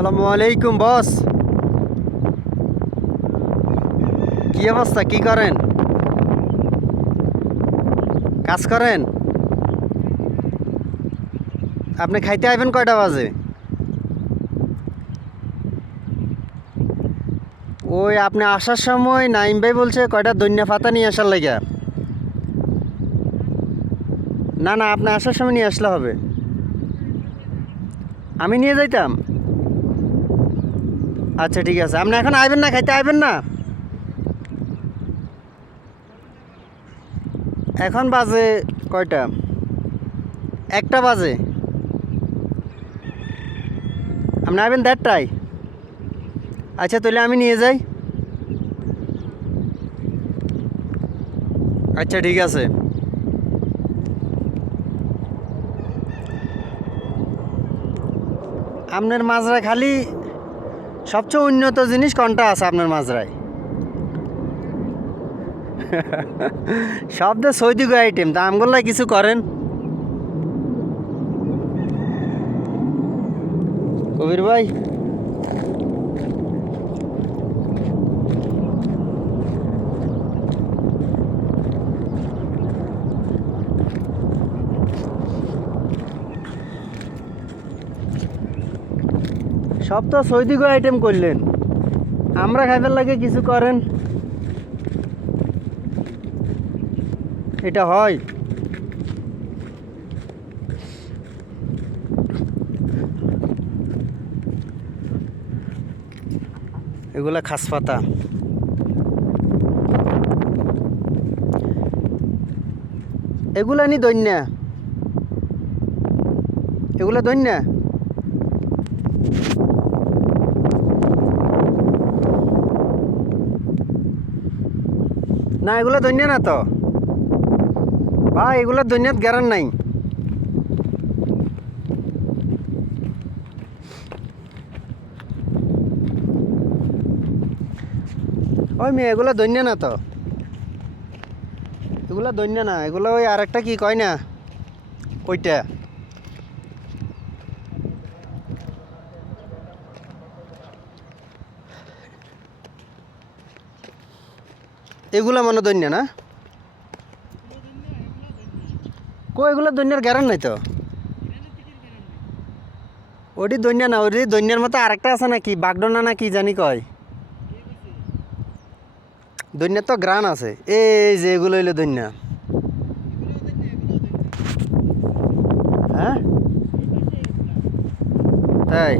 সালামু আলাইকুম, বস। কি অবস্থা? কি করেন? কাজ করেন? আপনি খাইতে আইবেন কয়টা বাজে? ওই আপনি আসার সময় নাইম ভাই বলছে কয়টা দৈন্য পাতা নিয়ে আসার লাগা। না না, আপনি আসার সময় নিয়ে আসলে হবে। আমি নিয়ে যাইতাম। আচ্ছা ঠিক আছে। আপনি এখন আইবেন না, খাইতে আইবেন না? এখন বাজে কয়টা? একটা বাজে। আপনি আইবেন দেড়টায়? আচ্ছা তাহলে আমি নিয়ে যাই। আচ্ছা ঠিক আছে। আপনার মাজরায় খালি সবচেয়ে উন্নত জিনিস কোনটা আছে আপনার মাজরায় শব্দ সৌদি গো আইটেম তা আমগুলাই কিছু করেন? কবির ভাই? সব তো সৌদি গো আইটেম করলেন। আমরা খাইবার লাগে কিছু করেন। এটা হয়। এগুলা খাস পাতা। এগুলা নি দৈন্যা এগুলা দৈন্যা না, এগুলো দৈন্য না তো। ভাই এগুলো দৈন্যত গ্যারান নাই। ওই মেয়ে, এগুলো দৈন্য না তো। এগুলো দৈন্য না, এগুলো ওই আরেকটা কি কয় না? ওইটা। এগুলো মানে দৈন্য না? কো এগুলো দৈন্যের গ্যারান নাই তো? ওটি দৈন্য না, ওটি দৈন্যের মতো আরেকটা আছে নাকি? বাগডনা না কি জানি কয়। দৈন্যের তো গ্রান আছে। এই যে এগুলো হইল দৈন্য হ্যাঁ? তাই।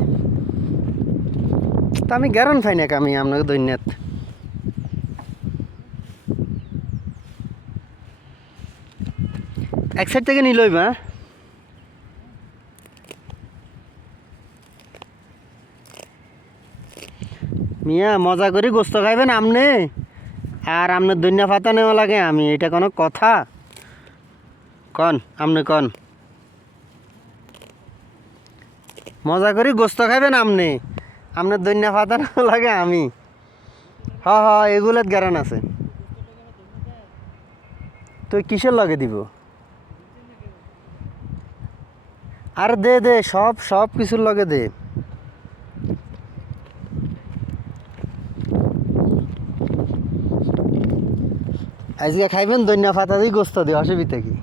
তা আমি গ্যারান পাই না আমি আপনাকে দৈন্যত এক সাইড থেকে নিলই মা মিয়া, মজা করে গোস্ত খাইবেন আমনে। আর আপনার দুনিয়া ফাতা নেওয়া লাগে আমি, এটা কোনো কথা। কন, আমনে কন। মজা করে গোস্ত খাইবেন আমনে। আপনার দুনিয়া পাতা নেওয়া লাগে আমি। হ হ এগুলোর গ্যারান আছে। তুই কিসের লাগে দিব? আর দে দে, সব সব কিছুর লগে দে। আজকে খাইবেন দৈন্য ফাতা দিয়ে গোস্ত দিয়ে, অসুবিধা কি?